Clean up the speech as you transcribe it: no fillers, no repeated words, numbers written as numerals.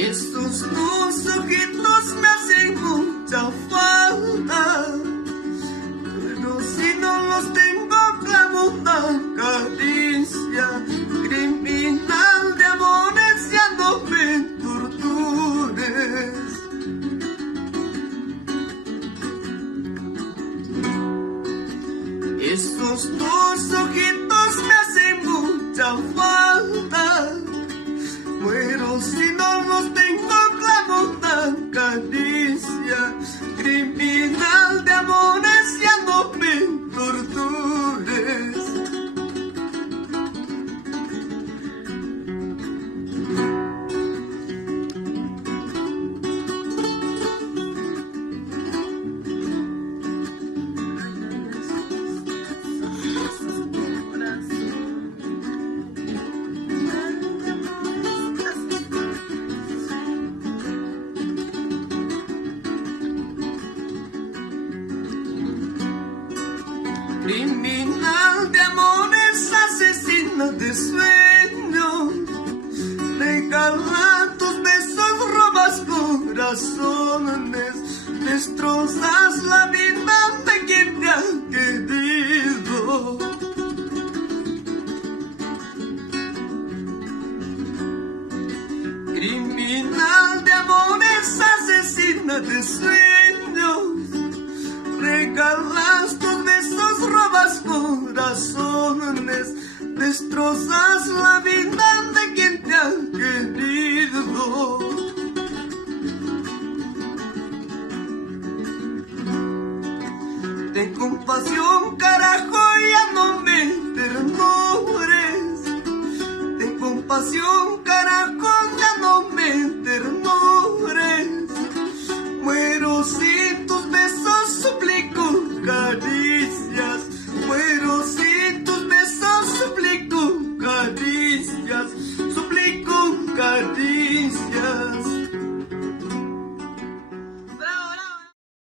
Estos tus ojitos me hacen mucha falta, pero si no los tengo clamo una caricia criminal de amores, ya no me tortures. Estos tus ojitos me hacen mucha falta, muero si no los tengo, clamo una caricia criminal de amores, ya no me tortures. Criminal de amores, asesina de sueños, regala tus besos, robas corazones, destrozas la vida de quien te ha querido. Criminal de amores, asesina de sueños, regalas tus besos, robas corazones, destrozas la vida de quien te ha querido. Ten compasión, carajo, ya no me ternures. Ten compasión, carajo, ya no me ternures.